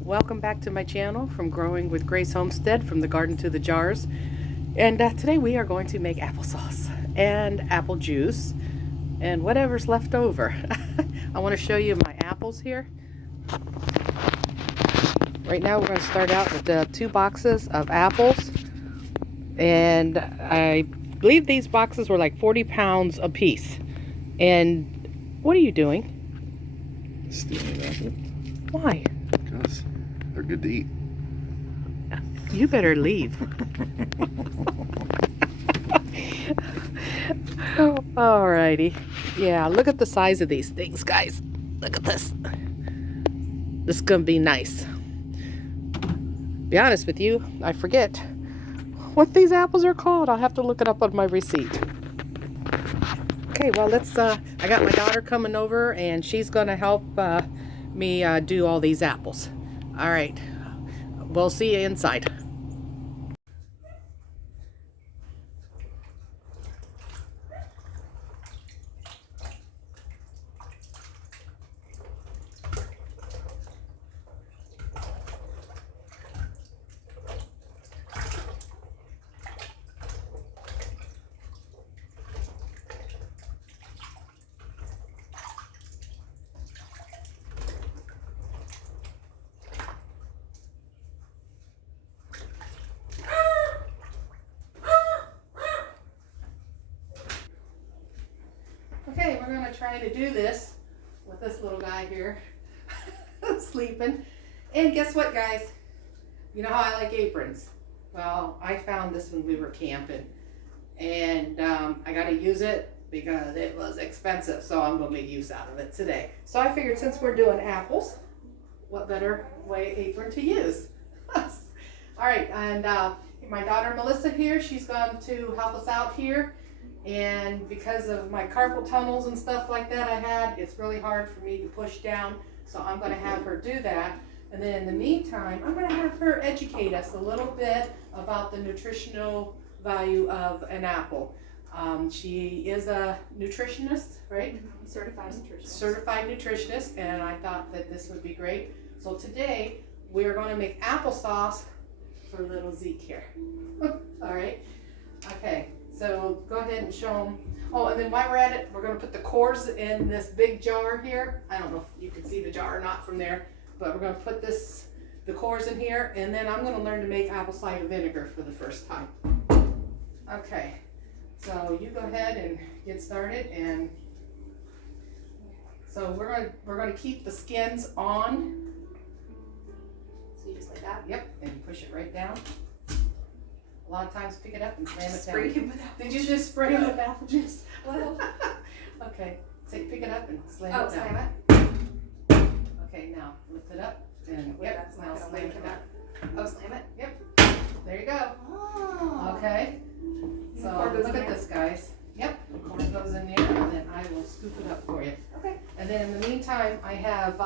Welcome back to my channel, From Growing with Grace Homestead, from the garden to the jars. And today we are going to make applesauce and apple juice and whatever's left over. I want to show you my apples here. Right now we're going to start out with 2 boxes of apples, and I believe these boxes were like 40 pounds a piece. And what are you doing? Stealing an apple. Why? Because they're good to eat. You better leave. Alrighty. Yeah, look at the size of these things, guys. Look at this. This is gonna be nice. Be honest with you, I forget what these apples are called. I'll have to look it up on my receipt. Okay, well, I got my daughter coming over, and she's gonna help me do all these apples. All right, we'll see you inside. Okay, we're gonna try to do this with this little guy here sleeping. And guess what, guys? You know how I like aprons? Well, I found this when we were camping, and I gotta use it because it was expensive, so I'm gonna make use out of it today. So I figured, since we're doing apples, what better apron to use? All right, and my daughter Melissa here, she's going to help us out here. And because of my carpal tunnels and stuff like that I had, it's really hard for me to push down. So I'm going to have her do that. And then in the meantime, I'm going to have her educate us a little bit about the nutritional value of an apple. She is a nutritionist, right? Certified nutritionist. Certified nutritionist, and I thought that this would be great. So today we're going to make applesauce for little Zeke here. All right. Okay. So go ahead and show them. Oh, and then while we're at it, we're going to put the cores in this big jar here. I don't know if you can see the jar or not from there, but we're going to put the cores in here, and then I'm going to learn to make apple cider vinegar for the first time. Okay, so you go ahead and get started. And so we're going to keep the skins on. So you just like that? Yep, and push it right down. A lot of times pick it up and slam it down. Spray him with apple Did you just spray him with apple juice? Well, Okay, so pick it up and slam oh, it down. slam it. Okay, now lift it up and Wait, yep, that's now not gonna slam lift it it down. up. Oh, slam it. Yep, there you go. Oh. Okay, The so core goes look in at there? this, guys. Yep, the corn goes in there, and then I will scoop it up for you. Okay. And then in the meantime, I have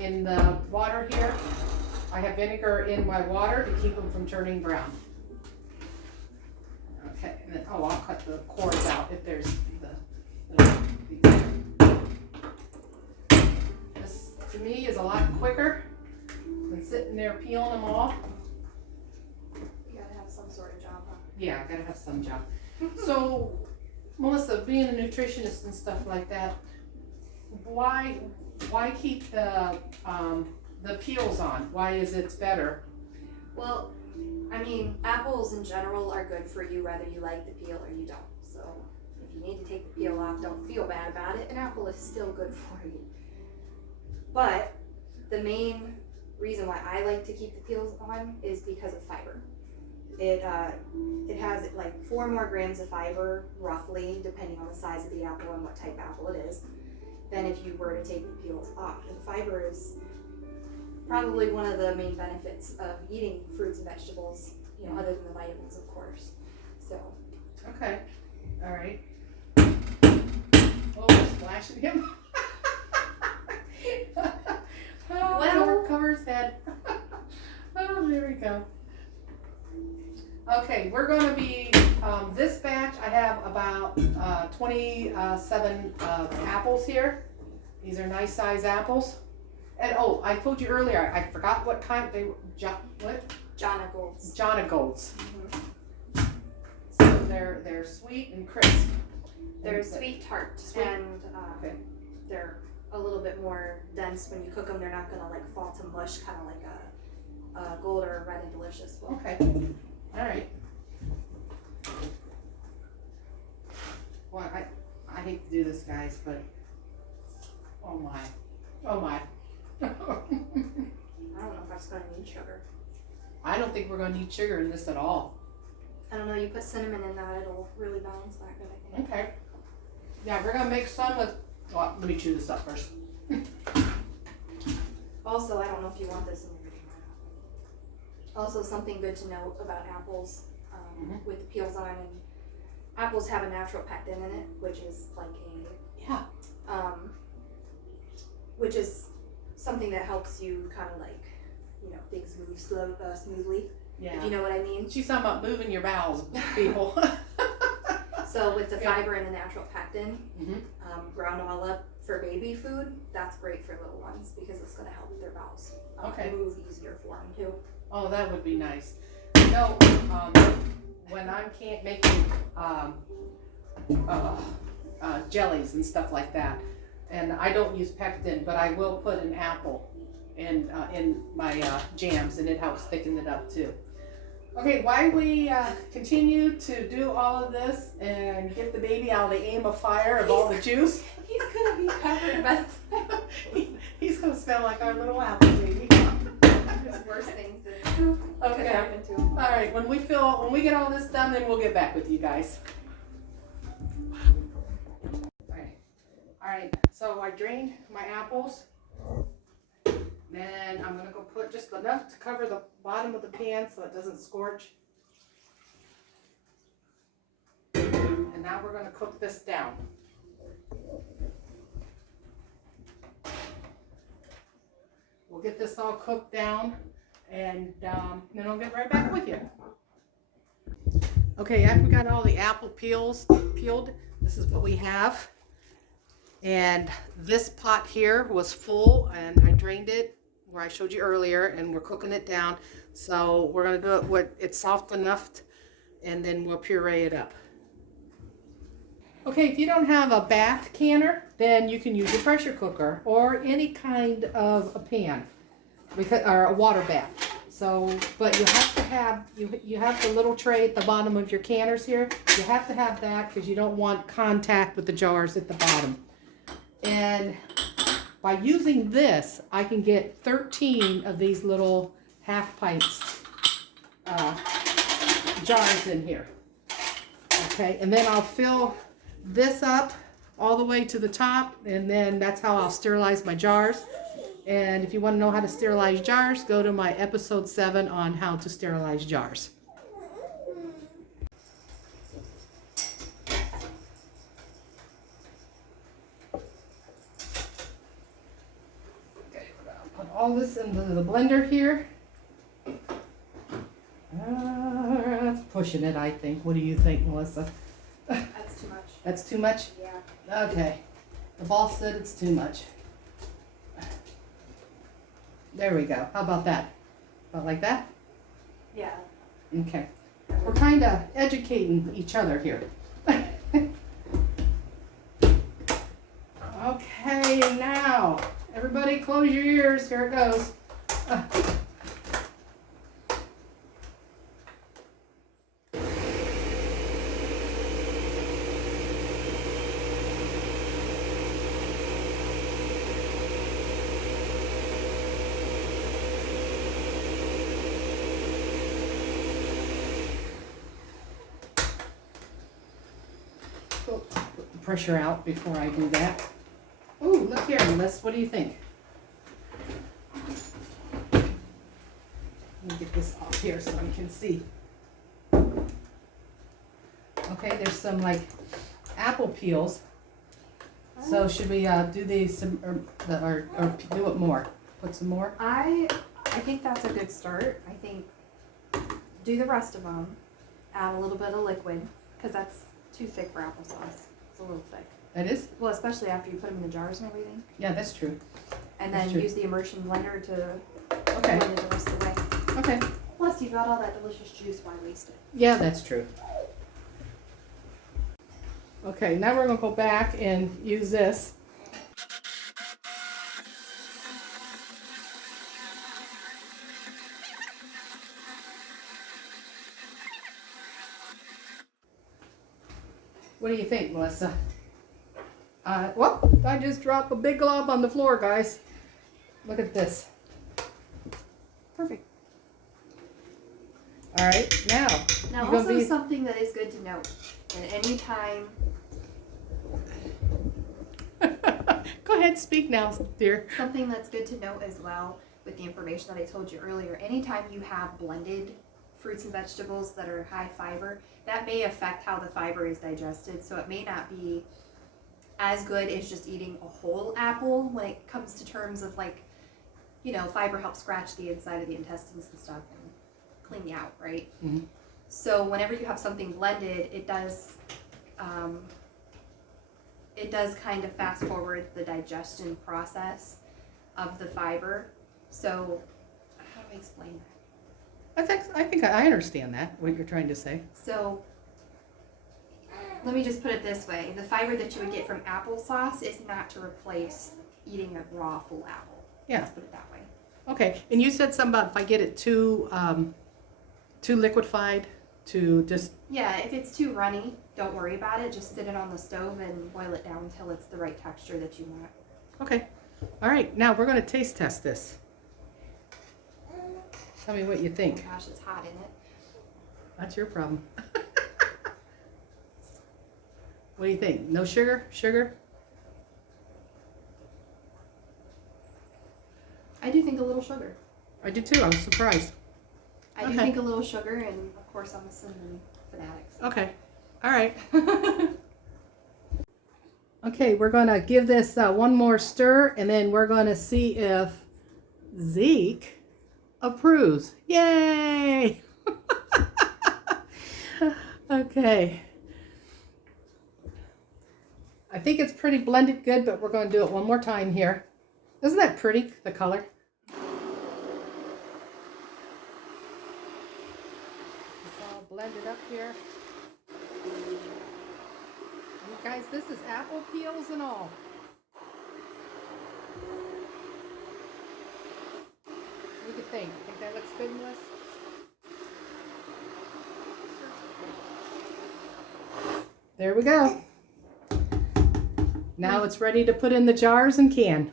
in the water here, I have vinegar in my water to keep them from turning brown. Okay, and then, I'll cut the cores out if there's this, to me, is a lot quicker than sitting there peeling them off. You gotta have some sort of job, huh? Yeah, I gotta have some job. So, Melissa, being a nutritionist and stuff like that, why keep the peels on? Why is it better? Well, I mean, apples in general are good for you whether you like the peel or you don't. So if you need to take the peel off, don't feel bad about it. An apple is still good for you. But the main reason why I like to keep the peels on is because of fiber. It has like 4 more grams of fiber, roughly, depending on the size of the apple and what type of apple it is, than if you were to take the peels off. And fiber is probably one of the main benefits of eating fruits and vegetables, you know, other than the vitamins, of course. So. Okay, all right. Oh, we're splashing him. Oh, Well. cover his head. Oh, there we go. Okay, we're going to be, this batch, I have about 27 apples here. These are nice size apples. And oh, I told you earlier, I forgot what kind they were. What? Jana Golds. Jana Golds. Mm-hmm. So they're sweet and crisp. They're sweet tart, Sweet. and Okay. they're a little bit more dense when you cook them. They're not gonna like fall to mush, kind of like a gold or red and delicious will. Okay. All right. Well, I hate to do this, guys, but oh my. I don't know if that's gonna need sugar. I don't think we're gonna need sugar in this at all. I don't know. You put cinnamon in that, it'll really balance that good. I think. Okay. Yeah, we're gonna make some with. Well, let me chew this up first. Also, I don't know if you want this in your video or not. Also, something good to note about apples with the peels on, and apples have a natural pectin in it, which is like Yeah. which is something that helps you kind of like, things move smoothly. Yeah. If you know what I mean. She's talking about moving your bowels, people. So with the fiber and the natural pectin, Mhm. ground all up for baby food, that's great for little ones because it's going to help their bowels move easier for them too. Oh, that would be nice. When I'm making jellies and stuff like that, and I don't use pectin, but I will put an apple in my jams, and it helps thicken it up too. Okay, while we continue to do all of this and get the baby out of the aim of fire of all the juice, He's gonna be covered by the time. he's gonna smell like our little apple baby. There's worse things that could Okay. happen to him. All right, when we get all this done, then we'll get back with you guys. All right. So I drained my apples. Then I'm gonna go put just enough to cover the bottom of the pan so it doesn't scorch. And now we're gonna cook this down. We'll get this all cooked down, and then I'll get right back with you. Okay, after we got all the apple peeled, this is what we have. And this pot here was full, and I drained it where I showed you earlier, and we're cooking it down. So we're gonna do it when it's soft enough, and then we'll puree it up. Okay, if you don't have a bath canner, then you can use a pressure cooker or any kind of a pan, or a water bath. So, but you have to have you have the little tray at the bottom of your canners here. You have to have that because you don't want contact with the jars at the bottom. And by using this, I can get 13 of these little half pints jars in here. Okay, and then I'll fill this up all the way to the top, and then that's how I'll sterilize my jars. And if you want to know how to sterilize jars, go to my episode 7 on how to sterilize jars. Okay, we're gonna put all this into the blender here. That's pushing it, I think. What do you think, Melissa? That's too much. That's too much? Yeah. Okay. The boss said it's too much. There we go. How about that? About like that? Yeah. Okay. We're kind of educating each other here. Okay, now, everybody close your ears. Here it goes. Put the pressure out before I do that. Oh, look here, Melissa. What do you think? Let me get this off here so I can see. Okay, there's some like apple peels. So should we do these some or do it more? Put some more. I think that's a good start. I think do the rest of them. Add a little bit of liquid because that's too thick for applesauce. It's a little thick. That is? Well, especially after you put them in the jars and everything. Yeah, that's true. And That's then true. use the immersion blender to Okay, blend it the rest of the way. okay. Plus, you got all that delicious juice. Why waste it? Yeah, that's true. Okay, now we're gonna go back and use this. What do you think, Melissa? Well, I just dropped a big glob on the floor, guys. Look at this. Perfect. All right, now. Now, you're gonna also be- something that is good to note, and anytime, Go ahead, speak now, dear. something that's good to note as well with the information that I told you earlier, anytime you have blended fruits and vegetables that are high fiber, that may affect how the fiber is digested. So it may not be as good as just eating a whole apple when it comes to terms of like, you know, fiber helps scratch the inside of the intestines and stuff and clean you out, right? Mhm. So whenever you have something blended, it does kind of fast forward the digestion process of the fiber. So how do I explain that? I think I understand that, what you're trying to say. So let me just put it this way. The fiber that you would get from applesauce is not to replace eating a raw full apple. Yeah. Let's put it that way. Okay, and you said something about if I get it too liquefied, to just, Yeah, if it's too runny, don't worry about it. Just sit it on the stove and boil it down until it's the right texture that you want. okay. All right, now we're gonna taste test this. Tell me what you Oh think. gosh, it's hot, isn't it? That's your problem. What do you think? No sugar? Sugar? I do think a little sugar. I did too, I was surprised. I do Okay. think a little sugar, and of course I'm a cinnamon fanatic. Okay, all right. Okay, we're gonna give this one more stir, and then we're gonna see if Zeke approves. Yay! Okay. I think it's pretty blended good, but we're gonna do it one more time here. Isn't that pretty, the color? It's all blended up here. You guys, this is apple peels and all. What do you think? Think that looks good, Melissa? There we go. Now it's ready to put in the jars and can.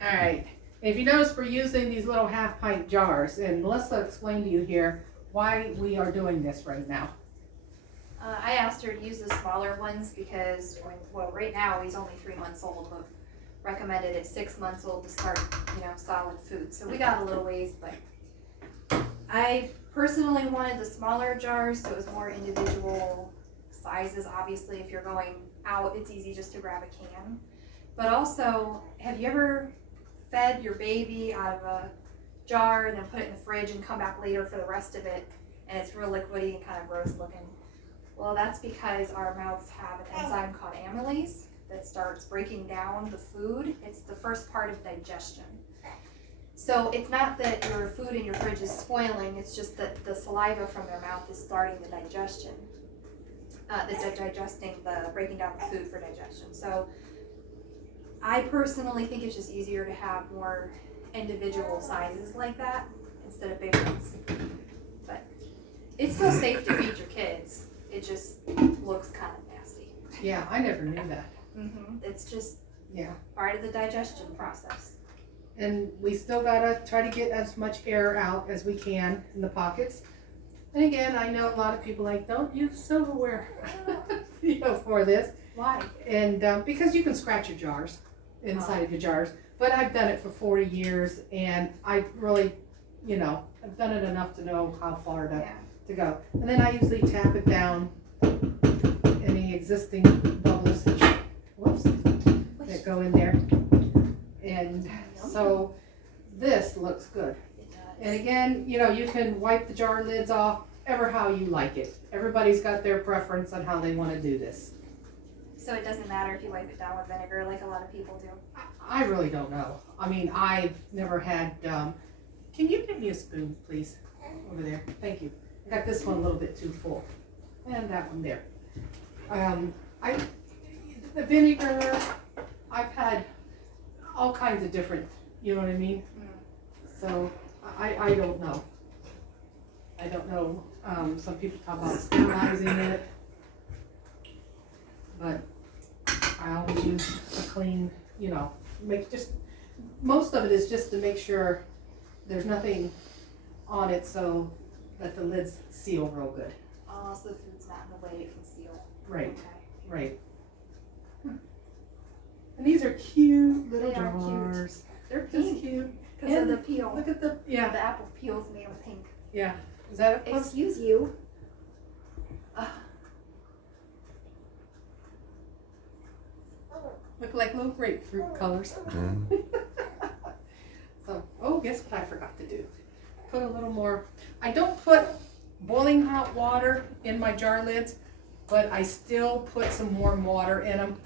All right. If you notice, we're using these little half-pint jars, and Melissa explained to you here why we are doing this right now. I asked her to use the smaller ones because, right now he's only 3 months old, but recommended at 6 months old to start, solid food. So we got a little ways, but I personally wanted the smaller jars so it was more individual sizes. Obviously, if you're going out, it's easy just to grab a can. But also, have you ever fed your baby out of a jar and then put it in the fridge and come back later for the rest of it and it's real liquidy and kind of gross looking? Well, that's because our mouths have an enzyme called amylase that starts breaking down the food. It's the first part of digestion. So it's not that your food in your fridge is spoiling, it's just that the saliva from their mouth is starting the digestion. The breaking down the food for digestion. So I personally think it's just easier to have more individual sizes like that instead of big ones. But it's still safe to feed your kids. It just looks kind of nasty. Yeah, I never knew that. It's just Yeah. part of the digestion process. And we still gotta try to get as much air out as we can in the pockets. And again, I know a lot of people don't use silverware, for this. Why? And because you can scratch your jars, inside of your jars. But I've done it for 40 years, and I really, I've done it enough to know how far to go. And then I usually tap it down any existing bubbles, that go in there. And so this looks good. It does. And again, you can wipe the jar lids off ever how you like it. Everybody's got their preference on how they want to do this. So it doesn't matter if you wipe it down with vinegar like a lot of people do. I really don't know. I mean, I've never had, can you give me a spoon, please? Over there, thank you. I got this one a little bit too full. And that one there. The vinegar, I've had all kinds of different, you know what I mean? So, I don't know. I don't know. Some people talk about sterilizing it. But I always use a clean, you know, most of it is just to make sure there's nothing on it so that the lids seal real good. Oh, so the food's not in the way, it can seal. Right, Okay. right. And these are cute little They are cute. jars. They're Just pink cute. because of And the peel. Look at the, The yeah, apple peel's made of pink. yeah. Is that a Excuse you. Look like little grapefruit colors. So, oh, guess what I forgot to do? Put a little more. I don't put boiling hot water in my jar lids, but I still put some warm water in them.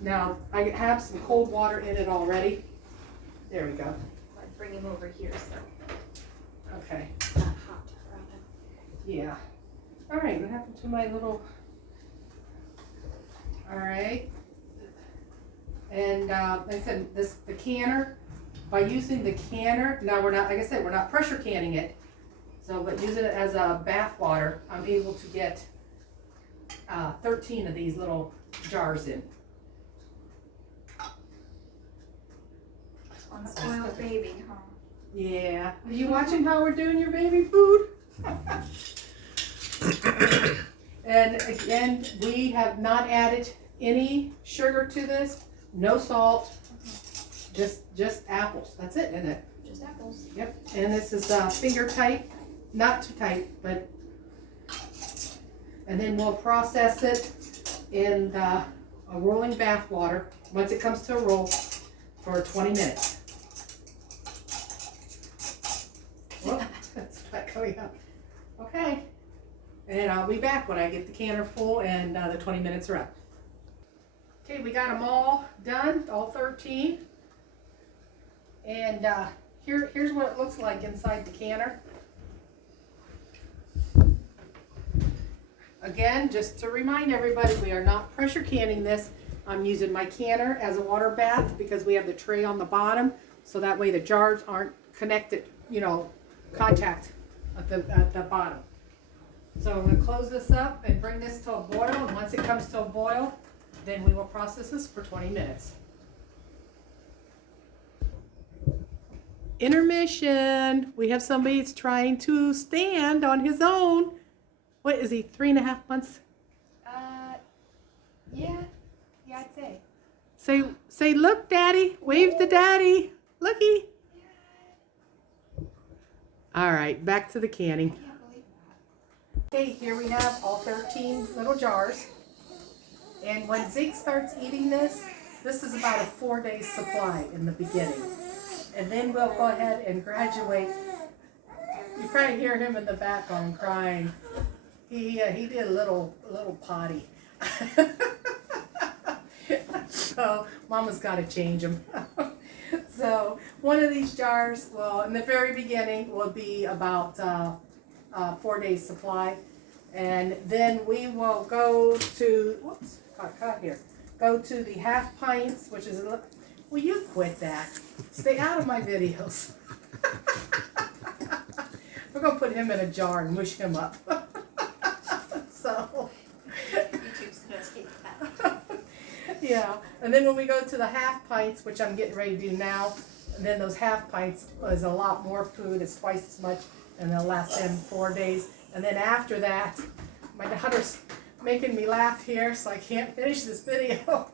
Now, I have some cold water in it already. There we go. I'll bring him over here so Okay. it's not hot around him. Yeah. All right, what happened to my little, all right. And like I said, the canner, by using the canner, now we're not, like I said, we're not pressure canning it. So, but using it as a bath water, I'm able to get 13 of these little jars in. Unspoiled baby, huh? Yeah. Are you watching how we're doing your baby food? And again, we have not added any sugar to this, no salt, just apples. That's it, isn't it? Just apples. Yep. And this is finger tight, not too tight, but. And then we'll process it in a rolling bath water once it comes to a roll for 20 minutes. Whoop, that's not coming up. Okay. And I'll be back when I get the canner full and the 20 minutes are up. Okay, we got them all done, all 13. And here's what it looks like inside the canner. Again, just to remind everybody, we are not pressure canning this. I'm using my canner as a water bath because we have the tray on the bottom, so that way the jars aren't connected, you know, contact at the bottom. So I'm going to close this up and bring this to a boil, and once it comes to a boil, then we will process this for 20 minutes. Intermission. We have somebody that's trying to stand on his own. What is he, 3.5 months? Yeah, I'd say. Say, look, Daddy. Wave to Daddy. Looky. All right, back to the canning. I can't believe that. Okay, here we have all 13 little jars. And when Zeke starts eating this is about a 4-day supply in the beginning. And then we'll go ahead and graduate. You probably hear him in the background crying. He did a little potty. So Mama's got to change him. So one of these jars, well, in the very beginning, will be about 4 days supply, and then we will go to got here. Go to the half pints, which is will you quit that? Stay out of my videos. We're gonna put him in a jar and mush him up. So. YouTube's gonna escape that. Yeah, and then when we go to the half pints, which I'm getting ready to do now, and then those half pints is a lot more food, it's twice as much, and they'll last them 4 days. And then after that, my daughter's making me laugh here, so I can't finish this video.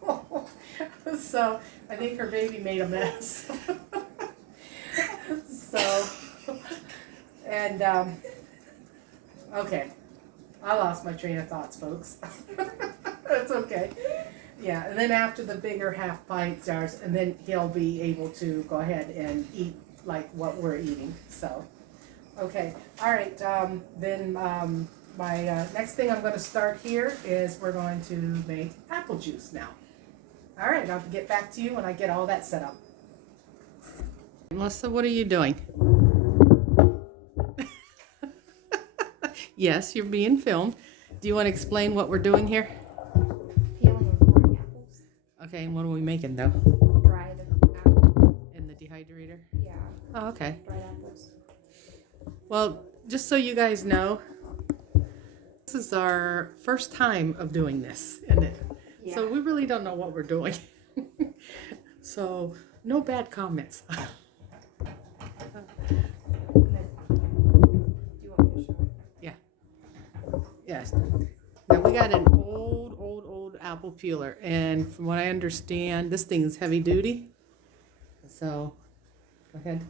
So I think her baby made a mess. So, and okay, I lost my train of thoughts, folks. That's okay. Yeah, and then after the bigger half pint jars, and then he'll be able to go ahead and eat like what we're eating. So, okay, all right. Then my next thing I'm going to start here is we're going to make apple juice now. All right, I'll get back to you when I get all that set up. Melissa, what are you doing? Yes, you're being filmed. Do you want to explain what we're doing here? Peeling and coring apples. Okay, and what are we making though? Dried apples. In the dehydrator? Yeah, Oh, okay. dried apples. Well, just so you guys know, this is our first time of doing this, isn't it? Yeah. So we really don't know what we're doing. So no bad comments. And then, do you want me to show it? Yes. Now we got an old apple peeler, and from what I understand, this thing is heavy duty. So, go ahead.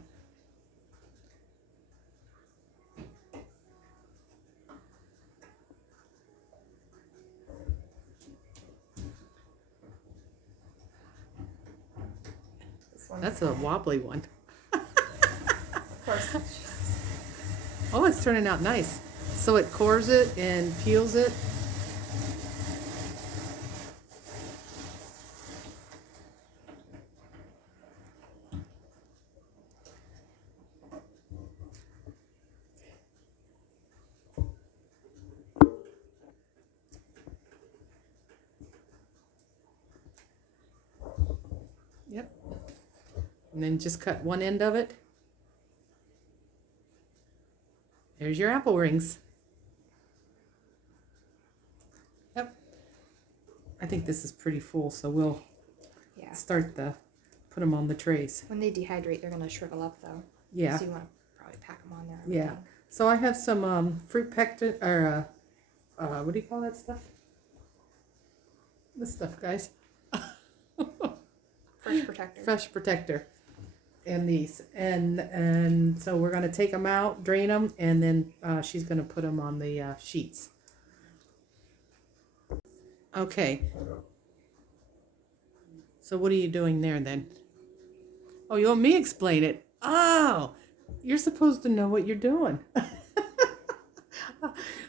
This one's That's a wobbly one. of course. Oh, it's turning out nice. So it cores it and peels it. Yep. And then just cut one end of it. There's your apple rings. Yep. I think this is pretty full, so we'll Yeah. put them on the trays. When they dehydrate, they're gonna shrivel up though. Yeah. So you want to probably pack them on there. and Yeah. everything. So I have some fruit pectin, or what do you call that stuff? This stuff, guys. Fresh protector. Fresh protector. And these, and so we're gonna take them out, drain them, and then she's gonna put them on the sheets. Okay. So what are you doing there then? Oh, you want me to explain it? Oh, you're supposed to know what you're doing.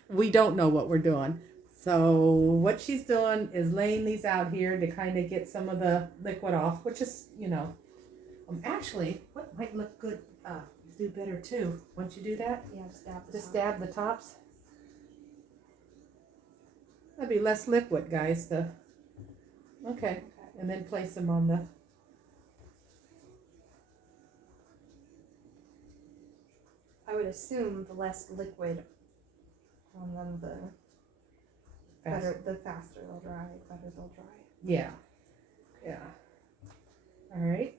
We don't know what we're doing. So what she's doing is laying these out here to kind of get some of the liquid off, which is, actually, what might look good, do better too. Once you do that, Yeah, just dab the just top. dab the tops. That'd be less liquid, guys. Okay, and then place them on the. I would assume the less liquid on them, the faster they'll dry, better they'll dry. Yeah. All right.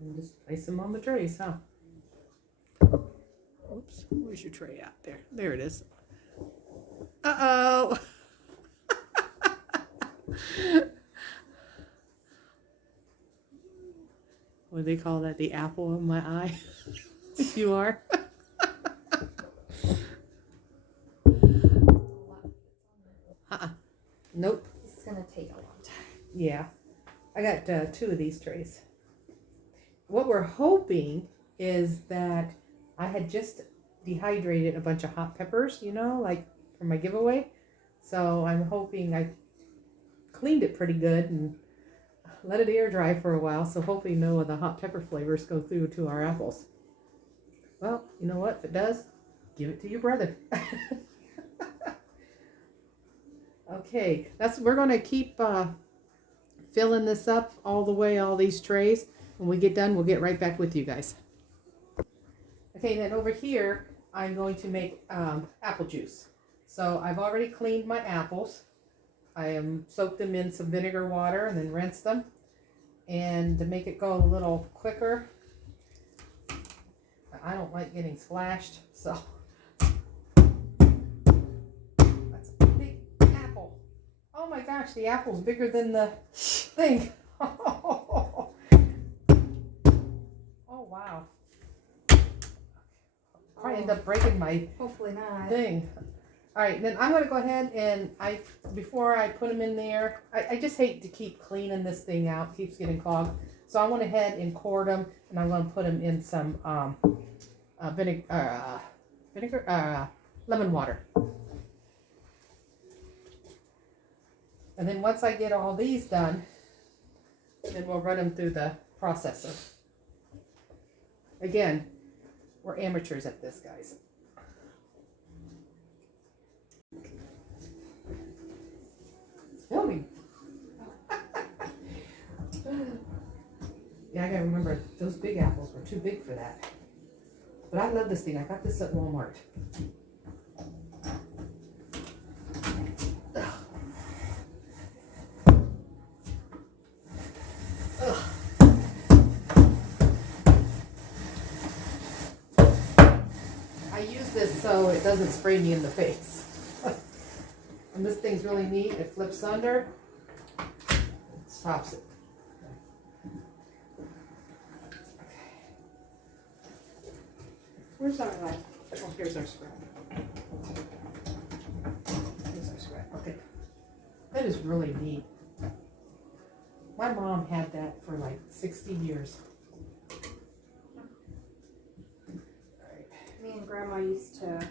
And just place them on the trays, huh? Oops. Where's your tray out there? There it is. Uh-oh. What do they call that? The apple of my eye? You are. Nope. This is gonna take a long time. Yeah. I got 2 of these trays. What we're hoping is that I had just dehydrated a bunch of hot peppers, like for my giveaway. So I'm hoping I cleaned it pretty good and let it air dry for a while. So hopefully no of the hot pepper flavors go through to our apples. Well, you know what? If it does, give it to your brother. Okay, we're going to keep filling this up all the way, all these trays. When we get done, we'll get right back with you guys. Okay, then over here, I'm going to make apple juice. So I've already cleaned my apples. I soaked them in some vinegar water and then rinsed them. And to make it go a little quicker, I don't like getting splashed, so. That's a big apple. Oh my gosh, the apple's bigger than the thing. Oh wow. Probably end up breaking my Hopefully not. thing. All right, then I'm gonna go ahead and before I put them in there, I just hate to keep cleaning this thing out. It keeps getting clogged. So I went ahead and cored them, and I'm gonna put them in some lemon water. And then once I get all these done, then we'll run them through the processor. Again, we're amateurs at this, guys. It's filming. Yeah, I gotta remember, those big apples were too big for that. But I love this thing. I got this at Walmart. I use this so it doesn't spray me in the face. And this thing's really neat. It flips under, it stops it. Where's our oh, here's our scrap. Here's our scrap. Okay. That is really neat. My mom had that for like 60 years. Me and Grandma used to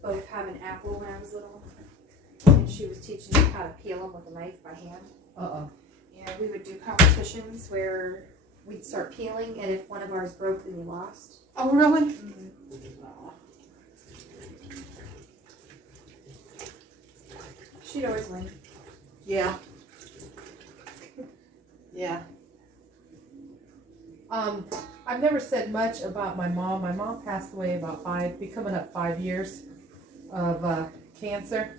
both have an apple when I was little. And she was teaching me how to peel them with a knife by hand. Uh-oh. And we would do competitions where we'd start peeling, and if one of ours broke, then we lost. Oh, really? Mm-hmm. She'd always win. Yeah. Yeah. I've never said much about my mom. My mom passed away about coming up 5 years of cancer.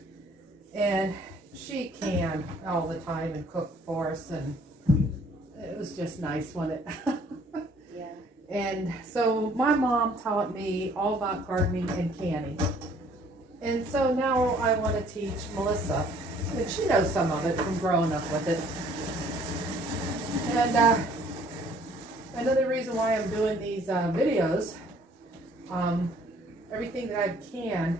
And she canned all the time and cooked for us, and it was just nice, wasn't it? Yeah. And so my mom taught me all about gardening and canning. And so now I want to teach Melissa, and she knows some of it from growing up with it. And another reason why I'm doing these videos, everything that I've canned,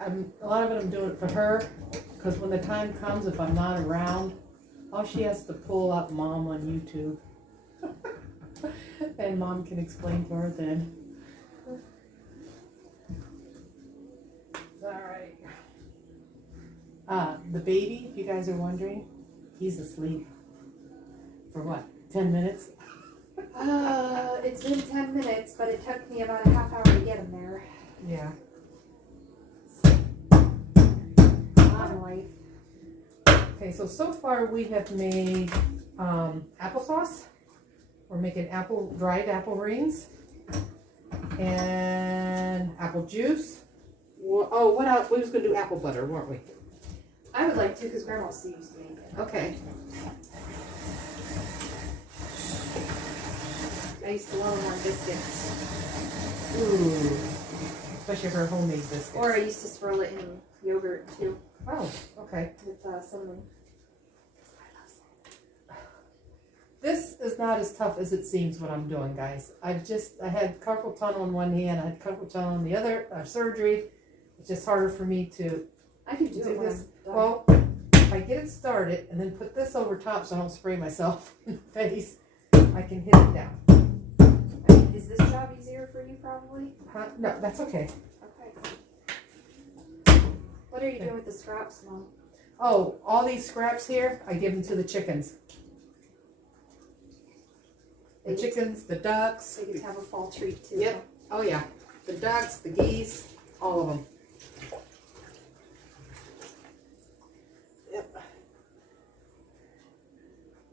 a lot of it I'm doing it for her, because when the time comes, if I'm not around, all she has to pull up Mom on YouTube. And Mom can explain to her then. Alright. The baby, if you guys are wondering, he's asleep. For what, 10 minutes? It's been 10 minutes, but it took me about a half hour to get him there. Yeah. Long life. Okay, so far we have made applesauce. We're making dried apple rings and apple juice. Oh, what else? We was gonna do apple butter, weren't we? I would like to, because Grandma used to make it. Okay. I used to love them on biscuits. Ooh, especially her homemade biscuits. Or I used to swirl it in yogurt too. Oh, okay. With cinnamon. This is not as tough as it seems what I'm doing, guys. I had carpal tunnel in one hand, I had carpal tunnel in the other, surgery. It's just harder for me to I can do do it when this. I'm done. Well, if I get it started and then put this over top so I don't spray myself in the face, I can hit it down. I mean, is this job easier for you probably? Huh? No, that's okay. Okay. What are you doing with the scraps, Mom? Oh, all these scraps here, I give them to the chickens. The chickens, the ducks. They get to have a fall treat too. Yep. Oh yeah. The ducks, the geese, all of them. Yep.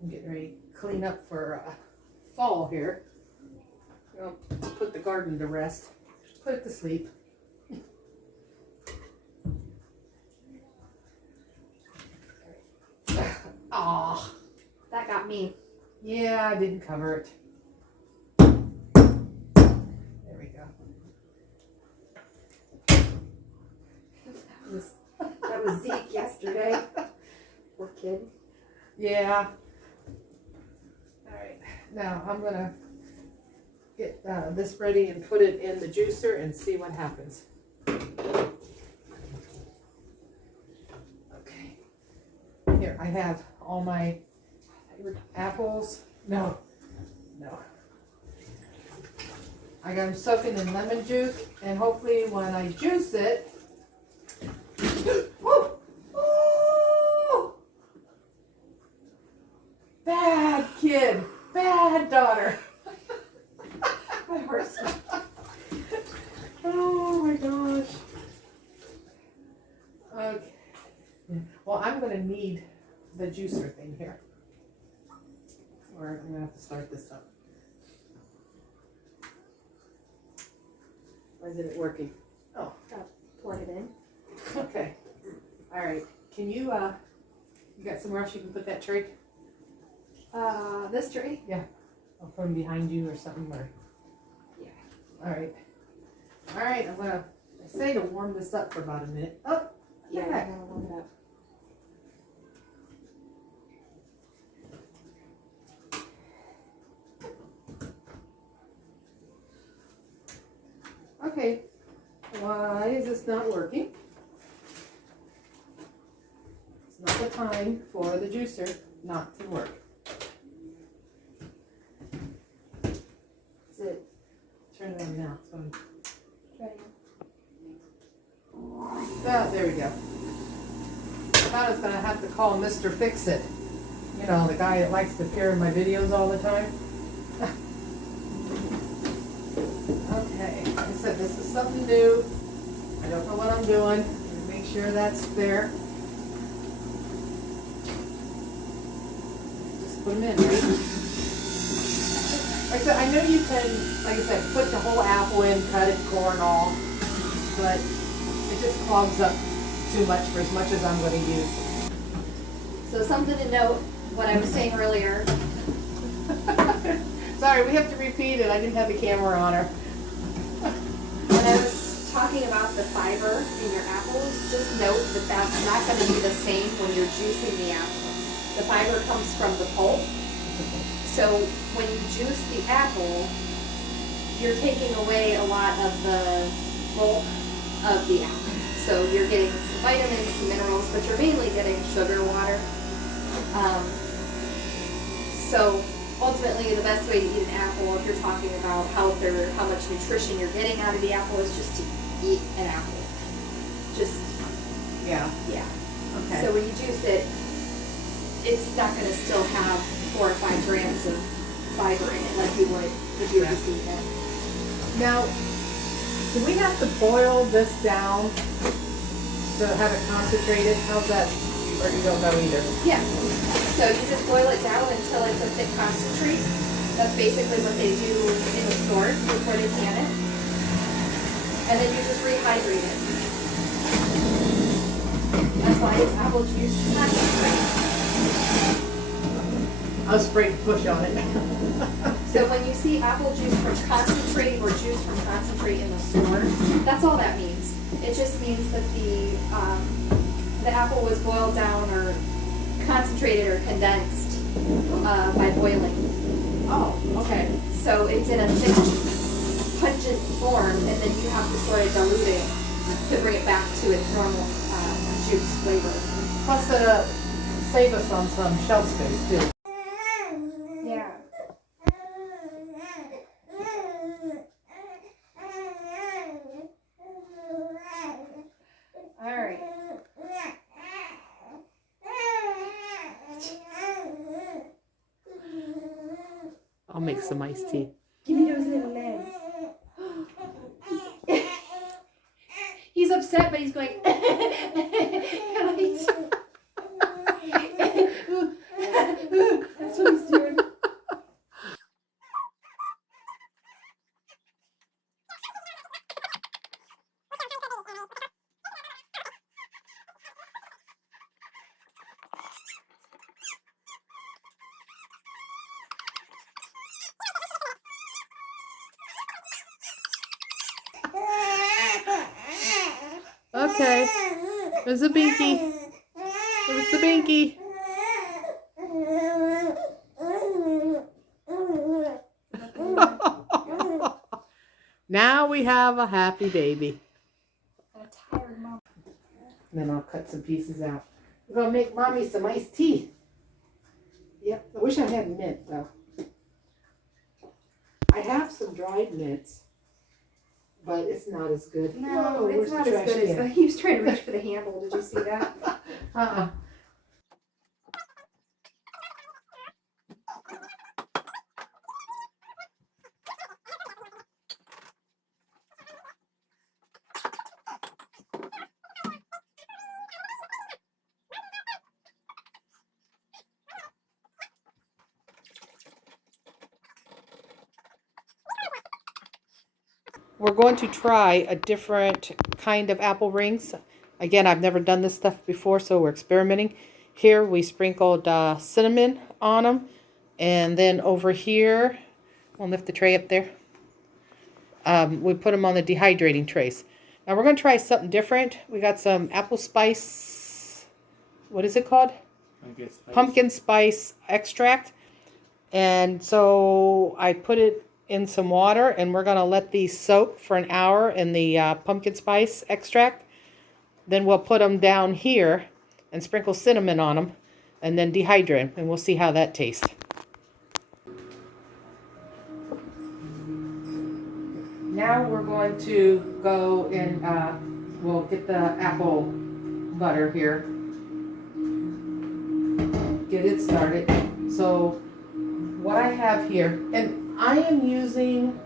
I'm getting ready to clean up for fall here. I'll put the garden to rest. Put it to sleep. Aw. That got me. Yeah, I didn't cover it. There we go. That was Zeke yesterday. Poor kid. Yeah. Alright, now I'm gonna get this ready and put it in the juicer and see what happens. Okay. Here, I have all my apples. No. I got them soaking in lemon juice, and hopefully when I juice it, gonna need the juicer thing here. Or I'm gonna have to start this up. Why isn't it working? Oh. Plug it in. Okay. All right. Can you, you got somewhere else you can put that tray? This tray? I'll put them behind you or something, or? Yeah. All right. All right, I say to warm this up for about a minute. Oh, Yeah, okay. I'm gonna warm it up. Okay. Why is this not working? It's not the time for the juicer not to work. Is it? Turn it on now. It's on. Oh, there we go. I thought I was going to have to call Mr. Fix-It. You know, the guy that likes to appear in my videos all the time. Okay, like I said, this is something new. I don't know what I'm doing. I'm gonna make sure that's there. Just put them in, right? Like I said, I know you can, like I said, put the whole apple in, cut it, core and all, but it just clogs up too much for as much as I'm going to use. So something to note, what I was saying earlier. Sorry, we have to repeat it. I didn't have the camera on her. When I was talking about the fiber in your apples, just note that that's not going to be the same when you're juicing the apple. The fiber comes from the pulp. So when you juice the apple, you're taking away a lot of the bulk of the apple. So you're getting some vitamins, some minerals, but you're mainly getting sugar water. So ultimately, the best way to eat an apple, if you're talking about health or how much nutrition you're getting out of the apple, is just to eat an apple. Just, Yeah. yeah. Okay. So when you juice it, it's not going to still have 4 or 5 grams of fiber in it like you would if you were just eating it. Now, do we have to boil this down to have it concentrated? How's that? Or you don't know either? Yeah. So you just boil it down until it's a thick concentrate. That's basically what they do in the store before they can it. And then you just rehydrate it. That's why it's apple juice concentrate. I'll spray push on it. So when you see apple juice from concentrate or juice from concentrate in the store, that's all that means. It just means that the apple was boiled down or concentrated or condensed by boiling. Oh, okay. So it's in a thick, pungent form, and then you have to sort of dilute it to bring it back to its normal juice flavor. Plus, save us on some shelf space too. Yeah. All right. I'll make some iced tea. Give me those little legs. He's upset, but he's going. That's what he's doing. Okay. There's a binky. There's the binky. Now we have a happy baby. A tired mom. Then I'll cut some pieces out. We're gonna make mommy some iced tea. Yep. I wish I had mint though. I have some dried mints, but it's not as good. No, Whoa, it's where's not the as trash good as can? he was trying to reach for the handle. Did you see that? we're going to try a different kind of apple rings. Again, I've never done this stuff before, so we're experimenting. Here we sprinkled cinnamon on them. And then over here, I'll lift the tray up there. We put them on the dehydrating trays. Now we're going to try something different. We got some apple spice, what is it called? Pumpkin spice extract. And so I put it in some water, and we're going to let these soak for an hour in the pumpkin spice extract. Then we'll put them down here and sprinkle cinnamon on them and then dehydrate them, and we'll see how that tastes. Now we're going to go and we'll get the apple butter here. Get it started. So what I have here, and I am using,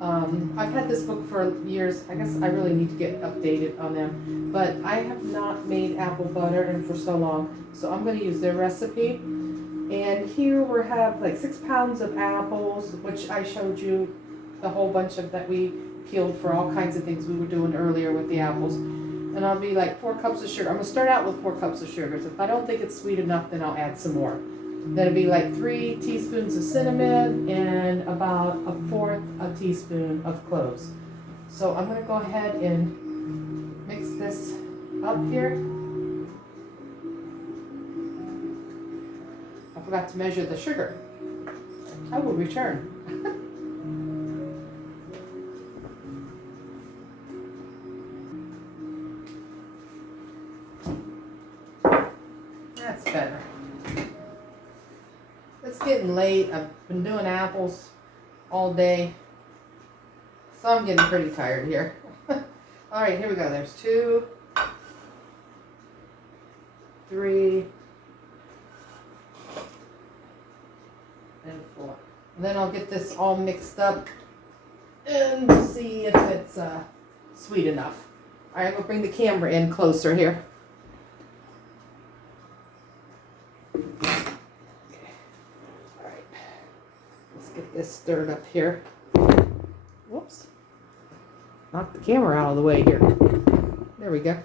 I've had this book for years. I guess I really need to get updated on them. But I have not made apple butter in for so long. So I'm going to use their recipe. And here we have like 6 pounds of apples, which I showed you the whole bunch of that we peeled for all kinds of things we were doing earlier with the apples. And I'll be like 4 cups of sugar. I'm going to start out with 4 cups of sugar. So if I don't think it's sweet enough, then I'll add some more. Then it'll be like 3 teaspoons of cinnamon and about 1/4 a teaspoon of cloves. So I'm going to go ahead and mix this up here. I forgot to measure the sugar. I will return. That's better. It's getting late. I've been doing apples all day. So I'm getting pretty tired here. Alright, here we go. There's 2, 3, and 4. And then I'll get this all mixed up and we'll see if it's sweet enough. Alright, we'll bring the camera in closer here. Get this stirred up here. Whoops. Knock the camera out of the way here. There we go.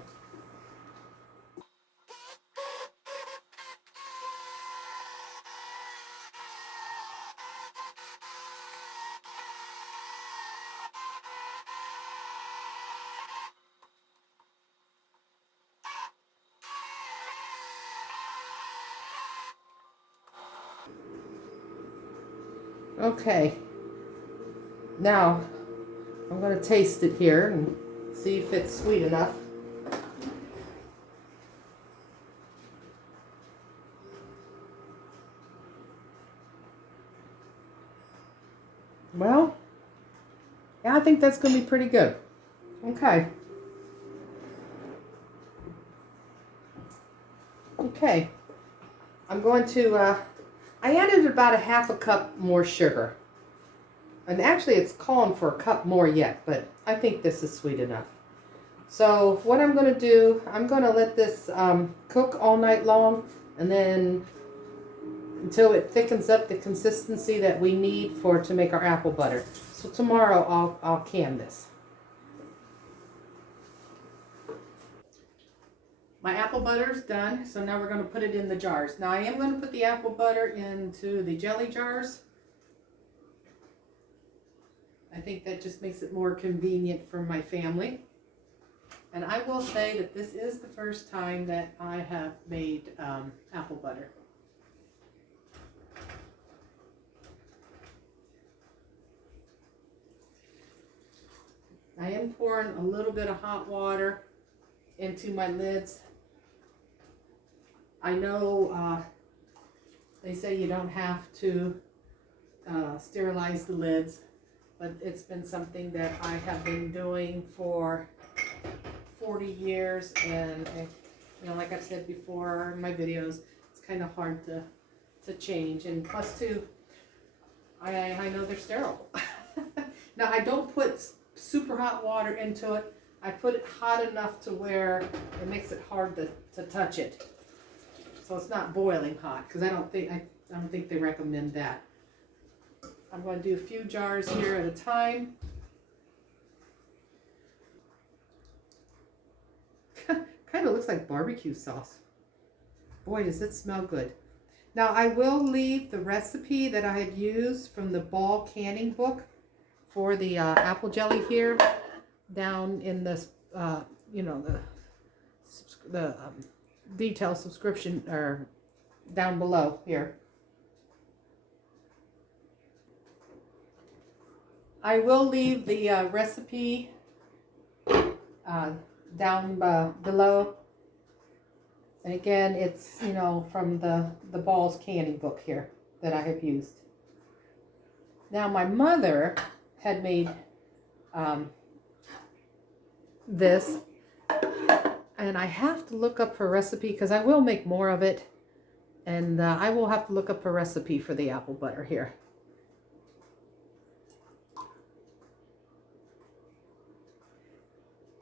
Okay, now I'm going to taste it here and see if it's sweet enough. Well, yeah, I think that's going to be pretty good. Okay. Okay, I'm going to I added about 1/2 cup more sugar. And actually it's calling for a cup more yet, but I think this is sweet enough. So what I'm going to do, I'm going to let this cook all night long, and then until it thickens up the consistency that we need to make our apple butter. So tomorrow I'll can this. My apple butter's done, so now we're going to put it in the jars. Now I am going to put the apple butter into the jelly jars. I think that just makes it more convenient for my family. And I will say that this is the first time that I have made apple butter. I am pouring a little bit of hot water into my lids. I know they say you don't have to sterilize the lids, but it's been something that I have been doing for 40 years, and you know, like I've said before in my videos, it's kind of hard to change. And plus too, I know they're sterile. Now I don't put super hot water into it. I put it hot enough to where it makes it hard to touch it. So it's not boiling hot, because I don't think they recommend that. I'm going to do a few jars here at a time. looks like barbecue sauce. Boy, does it smell good. Now, I will leave the recipe that I have used from the Ball canning book for the apple jelly here down in the, you know, the detail subscription, or down below here. I will leave the recipe down below. And again, it's, you know, from the Ball's canning book here that I have used. Now, my mother had made this, and I have to look up her recipe because I will make more of it. And I will have to look up her recipe for the apple butter here.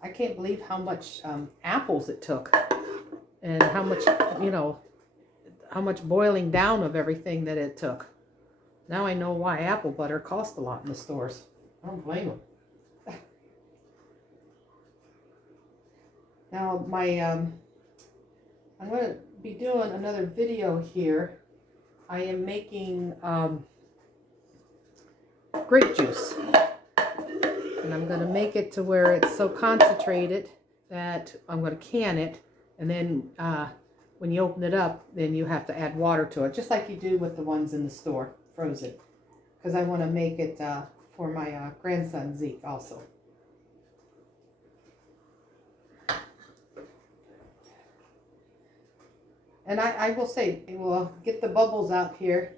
I can't believe how much apples it took, and how much, you know, how much boiling down of everything that it took. Now I know why apple butter costs a lot in the stores. I don't blame them. Now I'm going to be doing another video here. I am making grape juice. And I'm going to make it to where it's so concentrated that I'm going to can it. And then when you open it up, then you have to add water to it, just like you do with the ones in the store, frozen. Because I want to make it for my grandson, Zeke, also. And I will say, we'll get the bubbles out here.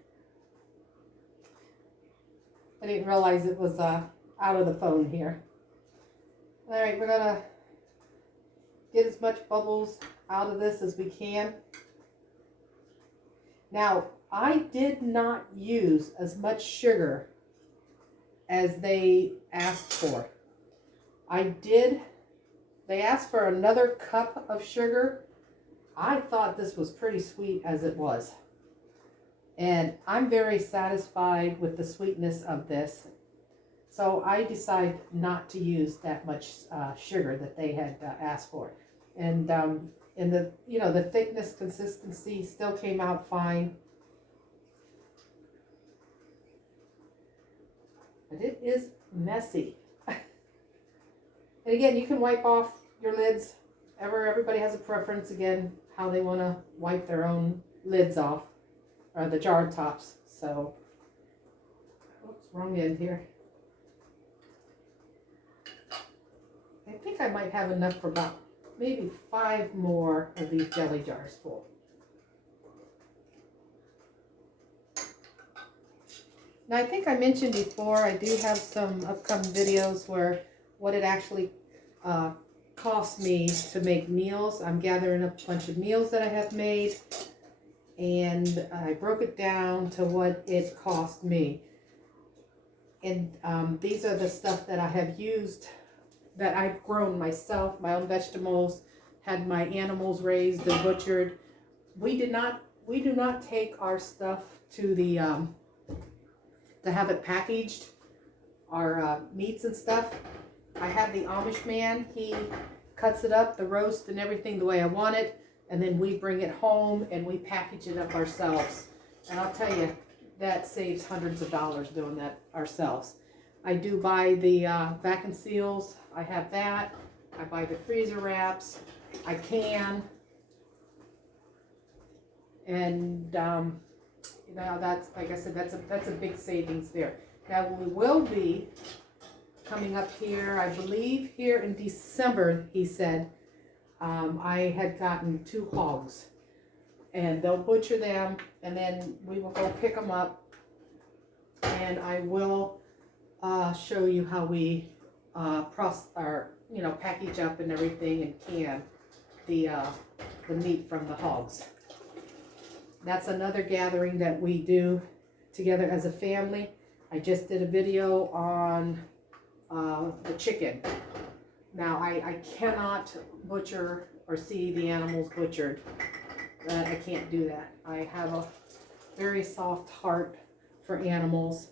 I didn't realize it was out of the phone here. All right, we're gonna get as much bubbles out of this as we can. Now, I did not use as much sugar as they asked for. They asked for another cup of sugar. I thought this was pretty sweet as it was. And I'm very satisfied with the sweetness of this. So I decided not to use that much sugar that they had asked for. And the, you know, the thickness, consistency still came out fine. But it is messy. And again, you can wipe off your lids. Everybody has a preference, again, how they want to wipe their own lids off, or the jar tops. So, oops, wrong end here. I think I might have enough for about maybe 5 more of these jelly jars full. Now, I think I mentioned before, I do have some upcoming videos where what it actually cost me to make meals. I'm gathering up a bunch of meals that I have made, and I broke it down to what it cost me. And these are the stuff that I have used, that I've grown myself, my own vegetables, had my animals raised and butchered. We do not take our stuff to the to have it packaged, our meats and stuff. I have the Amish man, he cuts it up, the roast and everything the way I want it, and then we bring it home and we package it up ourselves. And I'll tell you, that saves hundreds of dollars doing that ourselves. I do buy the vacuum seals, I have that. I buy the freezer wraps, I can. And you know, that's, like I said, that's a big savings there. Now we will be coming up here, I believe here in December, he said, I had gotten 2 hogs, and they'll butcher them, and then we will go pick them up, and I will show you how we package up and everything, and can the meat from the hogs. That's another gathering that we do together as a family. I just did a video on the chicken. Now, I cannot butcher or see the animals butchered. I can't do that. I have a very soft heart for animals.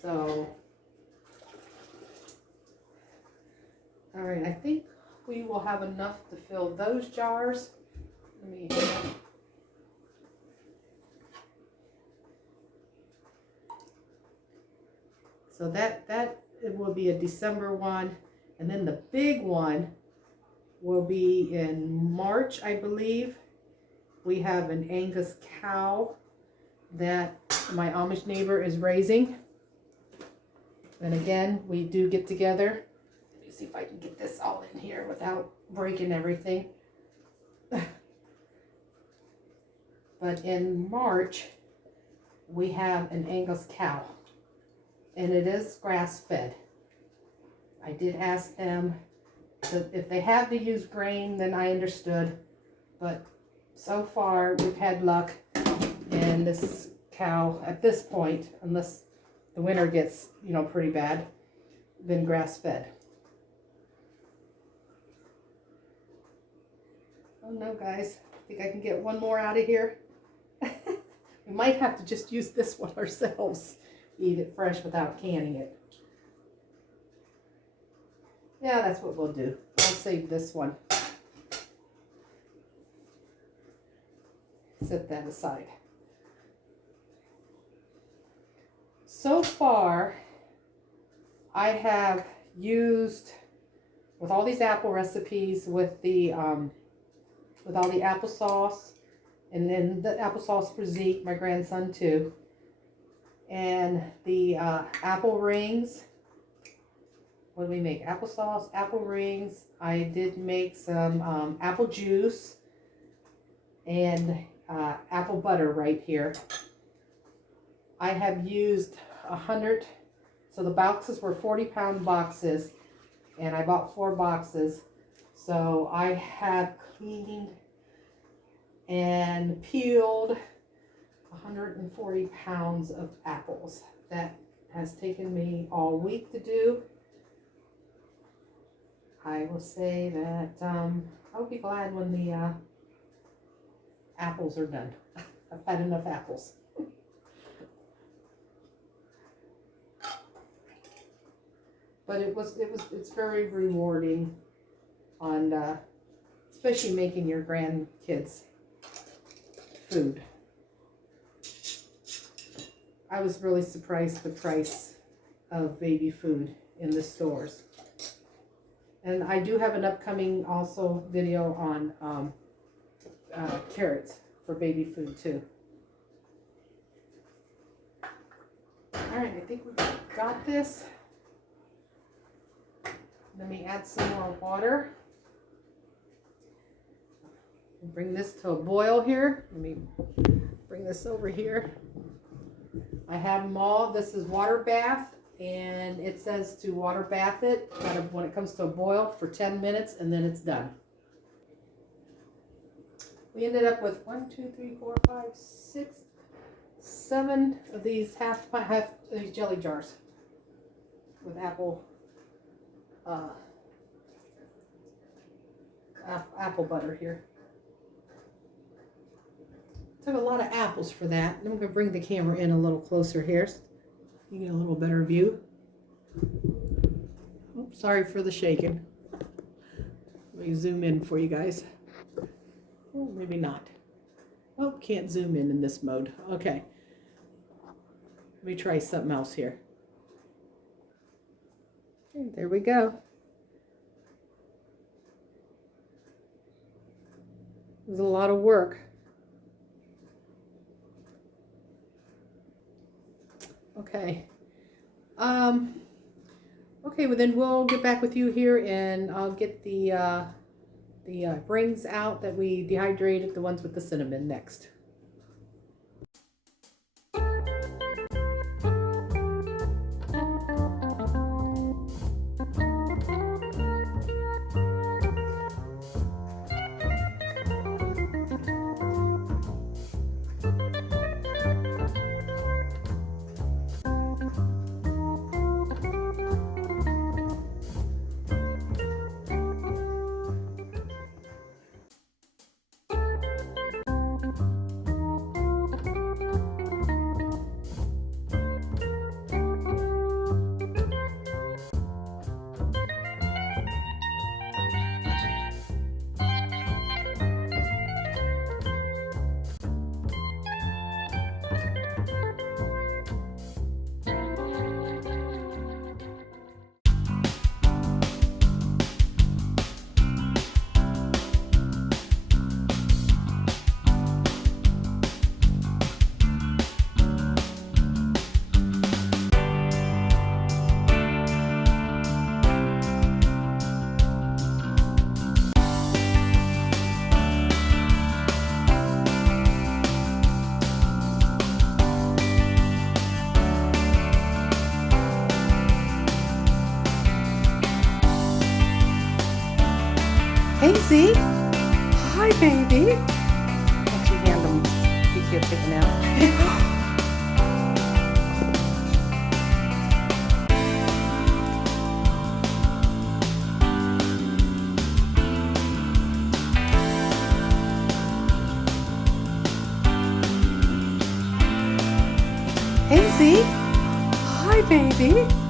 So, all right, I think we will have enough to fill those jars. Let me. So that it will be a December one, and then the big one will be in March, I believe. We have an Angus cow that my Amish neighbor is raising. And again, we do get together. Let me see if I can get this all in here without breaking everything. But in March, we have an Angus cow. And it is grass-fed. I did ask them that if they had to use grain, then I understood. But so far, we've had luck. And this cow, at this point, unless the winter gets, you know, pretty bad, been grass-fed. Oh no, guys. I think I can get one more out of here. We might have to just use this one ourselves. Eat it fresh without canning it. Yeah, that's what we'll do. I'll save this one. Set that aside. So far, I have used, with all these apple recipes, with all the applesauce, and then the applesauce for Zeke, my grandson too, and the apple rings. What did we make? Applesauce, apple rings. I did make some apple juice and apple butter right here. I have used 100, so the boxes were 40-pound boxes, and I bought 4 boxes. So I have cleaned and peeled 140 pounds of apples. That has taken me all week to do. I will say that I'll be glad when the apples are done. I've had enough apples. But it's very rewarding on especially making your grandkids food. I was really surprised the price of baby food in the stores. And I do have an upcoming also video on carrots for baby food too. All right, I think we got this. Let me add some more water. Bring this to a boil here. Let me bring this over here. I have them all. This is water bath, and it says to water bath it when it comes to a boil for 10 minutes, and then it's done. We ended up with 1, 2, 3, 4, 5, 6, 7 of these half these jelly jars with apple butter here. Took a lot of apples for that. I'm going to bring the camera in a little closer here so you get a little better view. Oops, sorry for the shaking. Let me zoom in for you guys. Oh, maybe not. Oh, can't zoom in this mode. Okay. Let me try something else here. Okay, there we go. It was a lot of work. Okay. Okay, well then we'll get back with you here, and I'll get the rings out that we dehydrated, the ones with the cinnamon, next. Hey, Z. Hi, baby. Why don't you hand him? He could take a nap. Hey, Z. Hi, baby.